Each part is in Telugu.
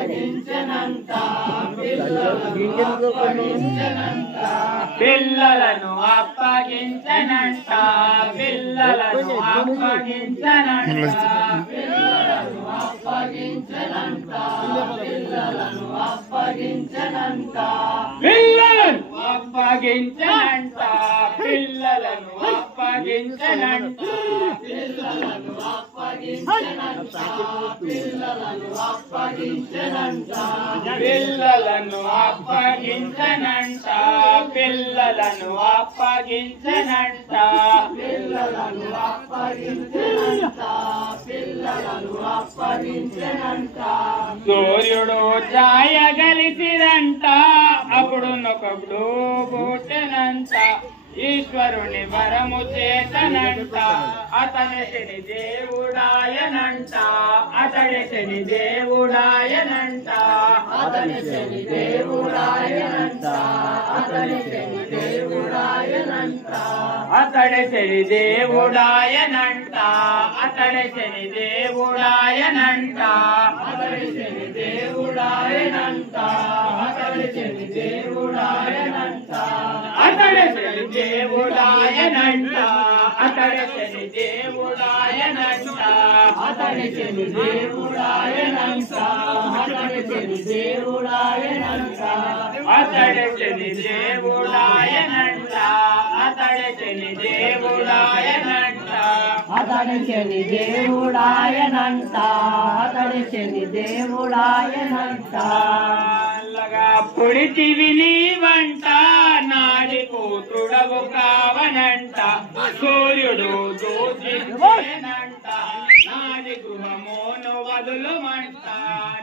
అప్పగించనంత పిల్లలను అప్పగించనంట పిల్లలను అప్పగించనంట పిల్లలను అప్పగించనంత పిల్లలను అప్పగించనంత పిల్లలను అప్పగించనంట పిల్లలను అప్పగించనంట పిల్లలను అప్పగించనంత పిల్లలను అప్పగించనంత పిల్లలను అప్పగించనంట పిల్లలను అప్పగించనంట పిల్లలను అప్పగించనంత పిల్లలను అప్పగించనంత సూర్యుడు ఛాయగలిసిరంట అప్పుడు నొకడు పుట్టెనంట ఈశ్వరుని వరము చేతనంట అతని శని దేవుడాయనంట అతడి శని దేవుడాయనంట అతని శని దేవుడాయనంట అతని శని దేవుడాయనంట అతడి శని దేవుడాయనంట అతడి శని దేవుడాయనంట అతడి శని దేవుడాయనంట అతడి శని దేవుడాయనంట అతడి శని దేవుడాయనంట అతడి శని దేవుడాయనంట అతడి శని దేవుడాయనంట అతడి శని దేవుడాయనంట అతడి శని దేవుడాయనంట అతడి శని దేవుడాయనంట అతడి శని దేవుడాయనంట అతడి శని దేవుడాయనంట పుడితివి నీవంట నాడి కూతుడవు కావనంట సూర్యుడు దూషించేనంట నాది గృహమోను వదులుమంట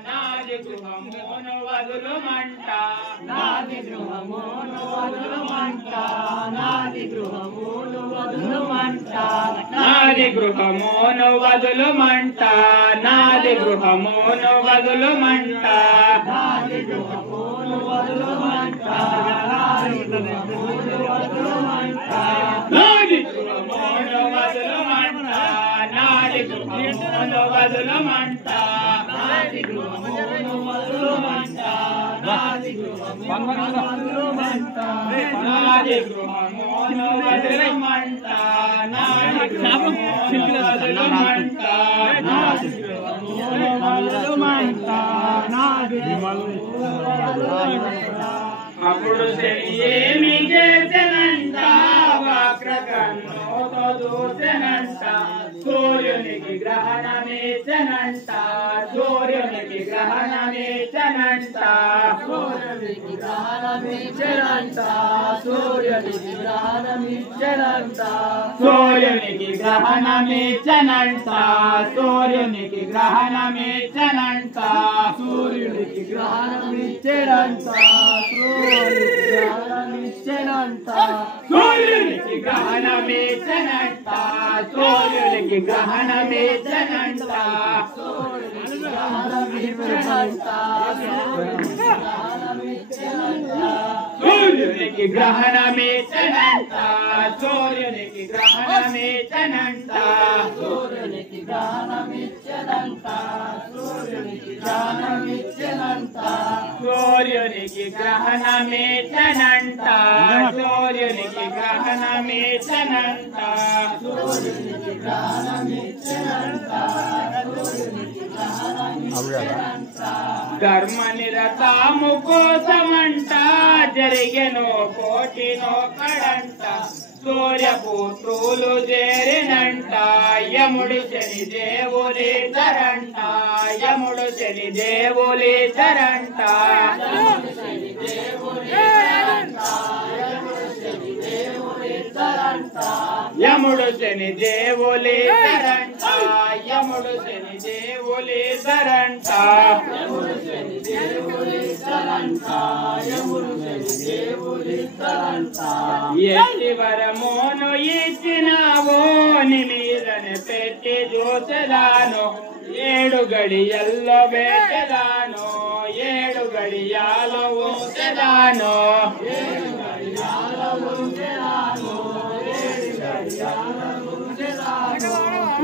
నాది గృహమోను వదులుమంట నాది గృహమోను వదులుమంట నాది గృహమోను వదులుమంట నాది గృహమోను వదులుమంట నాది గృహమోను వదులుమంట నాది గృహమోను వదులుమంట నాది గృహమోను వదులుమంట నాది గృహమోను వదులుమంట నాది గృహమోను వదులుమంట నాది గృహమోను వదులుమంట నాది గృహమోను వదులుమంట నాది గృహమోను వదులుమంట నాది గృహమోను వదులుమంట నాది గృహమోను వదులుమంట నాది అప్పుడు శని ఏమి చేసనంట వక్రకన్నుతో దూసనంట సూర్యునికి గ్రహణమేచనంట సూర్యునికి గ్రహణమేచనంట సూర్యునికి గ్రహణమిచ్చనంట సూర్యునికి గ్రహణమిచ్చనంట సూర్యునికి గ్రహణమేచనంట సూర్యునికి గ్రహణమేచనంట సూర్యునికి గ్రహణమిచ్చనంట సూర్యునికి గ్రహణమిచ్చనంట సూర్యునికి గ్రహణమేచనంట సూర్యునికి గ్రహణమేచనంట సూర్యునికి గ్రహణమేచనంట సూర్యునికి గ్రహణమేచనంట సూర్యునికి గ్రహణమిచ్చనంట సూర్యునికి గ్రహణమిచ్చనంట సూర్యునికి గ్రహణమేచనంట సూర్యునికి గ్రహణమేచనంట సూర్యునికి గ్రహణమిచ్చనంట సూర్యునికి గ్రహణమిచ్చనంట ధర్మ నిరతాము కోసమంట జరిగెను కోటినో కడంట సూర్యపుత్రులు చేరినంట యముడు శని దేవులిద్దరంట యముడు శని దేవులిద్దరంట యముడు శని దేవులిద్దరంట యముడు శని దేవులిద్దరంట ఎట్టి వరమోను ఇచ్చినావో నిమీదని పెట్టి చూసెదాను 7 గడియల్లో వేటదాను 7 గడియాలో ఉంచెదాను 7